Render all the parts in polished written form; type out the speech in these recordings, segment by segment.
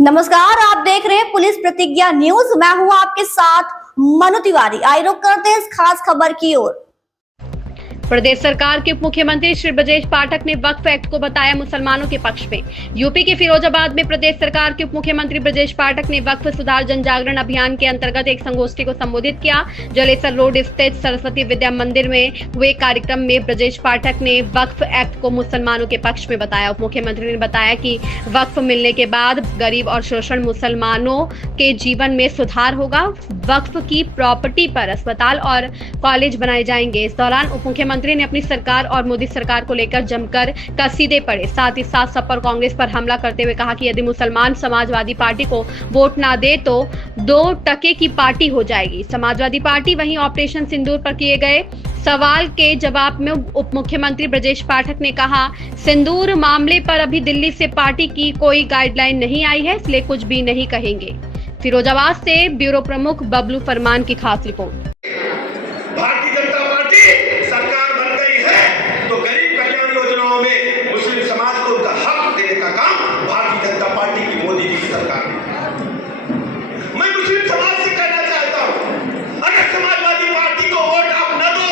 नमस्कार, आप देख रहे हैं पुलिस प्रतिज्ञा न्यूज। मैं हूं आपके साथ मनु तिवारी। आइए रुक करते हैं इस खास खबर की ओर। प्रदेश सरकार के उप मुख्यमंत्री श्री ब्रजेश पाठक ने वक्फ एक्ट को बताया मुसलमानों के पक्ष में। यूपी के फिरोजाबाद में प्रदेश सरकार के उप मुख्यमंत्री ब्रजेश पाठक ने वक्फ सुधार जन जागरण अभियान के अंतर्गत एक संगोष्ठी को संबोधित किया। जलेसर रोड स्थित सरस्वती विद्या मंदिर में हुए कार्यक्रम में ब्रजेश पाठक ने वक्फ एक्ट को मुसलमानों के पक्ष में बताया। उप मुख्यमंत्री ने बताया कि वक्फ मिलने के बाद गरीब और शोषण मुसलमानों के जीवन में सुधार होगा। वक्फ की प्रॉपर्टी पर अस्पताल और कॉलेज बनाए जाएंगे। इस दौरान उप मुख्यमंत्री ने अपनी सरकार और मोदी सरकार को लेकर जमकर कसीदे पढ़े। साथ ही साथ सब पर कांग्रेस पर हमला करते हुए कहा कि यदि मुसलमान समाजवादी पार्टी को वोट ना दे तो 2% की पार्टी हो जाएगी समाजवादी पार्टी। वहीं ऑपरेशन सिंदूर पर किए गए सवाल के जवाब में उप मुख्यमंत्री ब्रजेश पाठक ने कहा, सिंदूर मामले पर अभी दिल्ली से पार्टी की कोई गाइडलाइन नहीं आई है, इसलिए कुछ भी नहीं कहेंगे। फिरोजाबाद से ब्यूरो प्रमुख बबलू फरमान की खास रिपोर्ट। भारतीय जनता पार्टी सरकार बन गई है तो गरीब कल्याण योजनाओं में मुस्लिम समाज को उनका हक देने का काम भारतीय जनता पार्टी की मोदी जी की सरकार ने। मैं मुस्लिम समाज से कहना चाहता हूं, अगर समाजवादी पार्टी को वोट आप न दो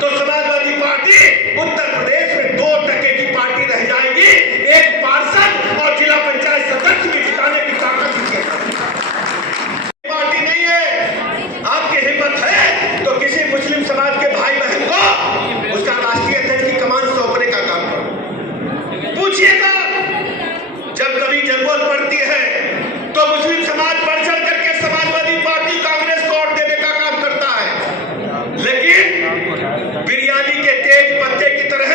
तो समाजवादी पार्टी उत्तर प्रदेश में 2% की पार्टी रह जाएगी। एक पार्षद और जिला पंचायत सदस्य भी जिताने की ताकत पार्टी नहीं है। आपकी हिम्मत है तो किसी मुस्लिम समाज के भाई बहन को उसका राष्ट्रीय अध्यक्ष की कमान सौंपने का काम करो। पूछिएगा, जब कभी जरूरत पड़ती है तो मुस्लिम समाज बढ़ चढ़ करके समाजवादी पार्टी कांग्रेस को वोट देने का काम करता है, लेकिन बिरयानी के तेज पत्ते की तरह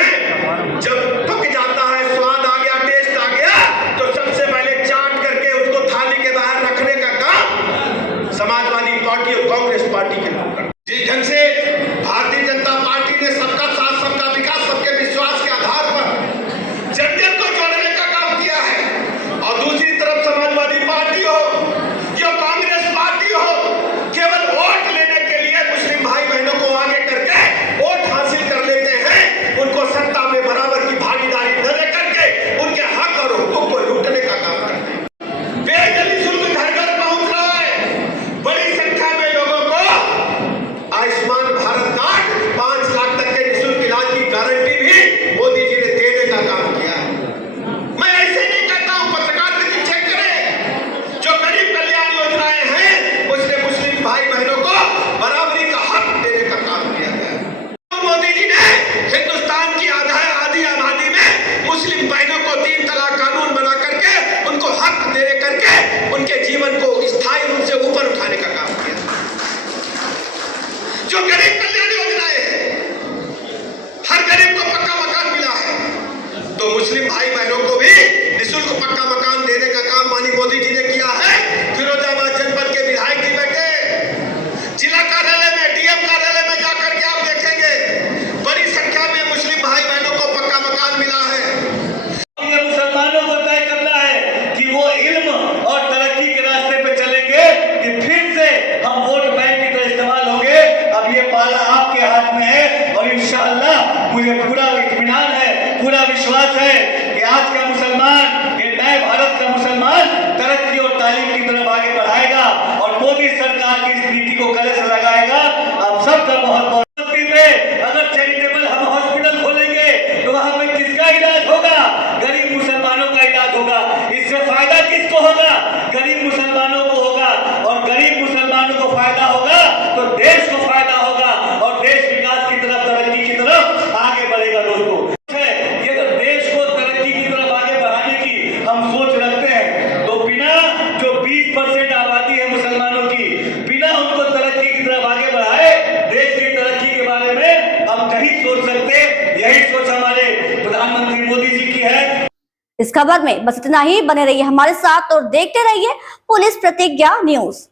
जब पक जाता है, स्वाद आ गया, टेस्ट आ गया, तो सबसे पहले चाट करके उसको थाली के बाहर रखने का काम समाजवादी पार्टी और कांग्रेस पार्टी के लोग करते। जिस ढंग से भारतीय जनता पार्टी ने सबका साथ सबका विकास सबके विश्वास के आधार पर जनता को जोड़ने का काम किया है, और दूसरी तरफ समाजवादी पार्टी हो या कांग्रेस पार्टी हो, केवल वोट लेने के लिए मुस्लिम भाई बहनों को आगे करके वोट हासिल कर लेते हैं। उनको सत्ता में बराबर की भागीदारी न दे करके उनके हक और हुकूक को लूटने का काम करते हैं। बेदली शुल्क घर घर पहुंच रहा है। बड़ी संख्या में लोगों को आयुष्मान भारत कार्ड 5 लाख तक के निःशुल्क इलाज की गारंटी भी मोदी जी ने देने का काम किया है। मैं ऐसे नहीं कहता हूं, पत्रकार की चेक करें। जो गरीब कल्याण योजनाएं हैं उसने मुस्लिम भाई बहनों को बराबरी का हक देने का काम किया है। मोदी जी ने हिंदुस्तान की आधी आबादी में मुस्लिम बहनों को 3 तलाक कानून बना करके उनको हक देने करके उनके जीवन को स्थायी रूप से ऊपर उठाने का काम किया। जो गरीब कल्याण योजनाएं हैं, हर गरीब को पक्का मकान मिला है, तो मुस्लिम भाई बहनों को भी निःशुल्क पक्का मकान देने का काम माननीय मोदी जी ने किया है। फिरोजाबाद जनपद के विधायक जी बैठे जिला कार्यालय में, डीएम कार्यालय में जाकर के आप देखेंगे बड़ी संख्या में मुस्लिम भाई बहनों को पक्का मकान मिला है। ये मुसलमानों को तय करना है कि वो इल्म और तरक्की के रास्ते पे चलेंगे कि फिर से हम वोट बैंक की तरह इस्तेमाल होंगे। अब ये पाला आपके हाथ में है और इंशाअल्लाह मुझे पूरा इत्मीनान है, पूरा विश्वास है कि आज का मुसलमान, ये नए भारत का मुसलमान तरक्की और तालीम की तरफ आगे बढ़ाएगा और मोदी सरकार की इस नीति को गले से लगाएगा। आप सबका बहुत बहुत अगर चैरिटेबल हम हॉस्पिटल खोलेंगे तो वहां पे किसका इलाज होगा? गरीब मुसलमानों का इलाज होगा। इससे फायदा किसको होगा? गरीब मुसलमानों को होगा, और गरीब मुसलमानों को फायदा होगा तो देश को फायदा होगा और देश विकास की तरफ, तरक्की की तरफ आगे बढ़ेगा। दोस्तों, ये तो देश को तरक्की की तरफ आगे बढ़ाने की हम सोच रखते हैं, तो बिना जो 20% आबादी है मुसलमानों की, बिना उनको तरक्की की तरफ आगे बढ़ाए देश की तरक्की के बारे में हम नहीं सोच सकते। यही सोच हमारे प्रधानमंत्री मोदी जी की है। इस खबर में बस इतना ही। बने रहिए हमारे साथ और देखते रहिए पुलिस प्रतिज्ञा न्यूज।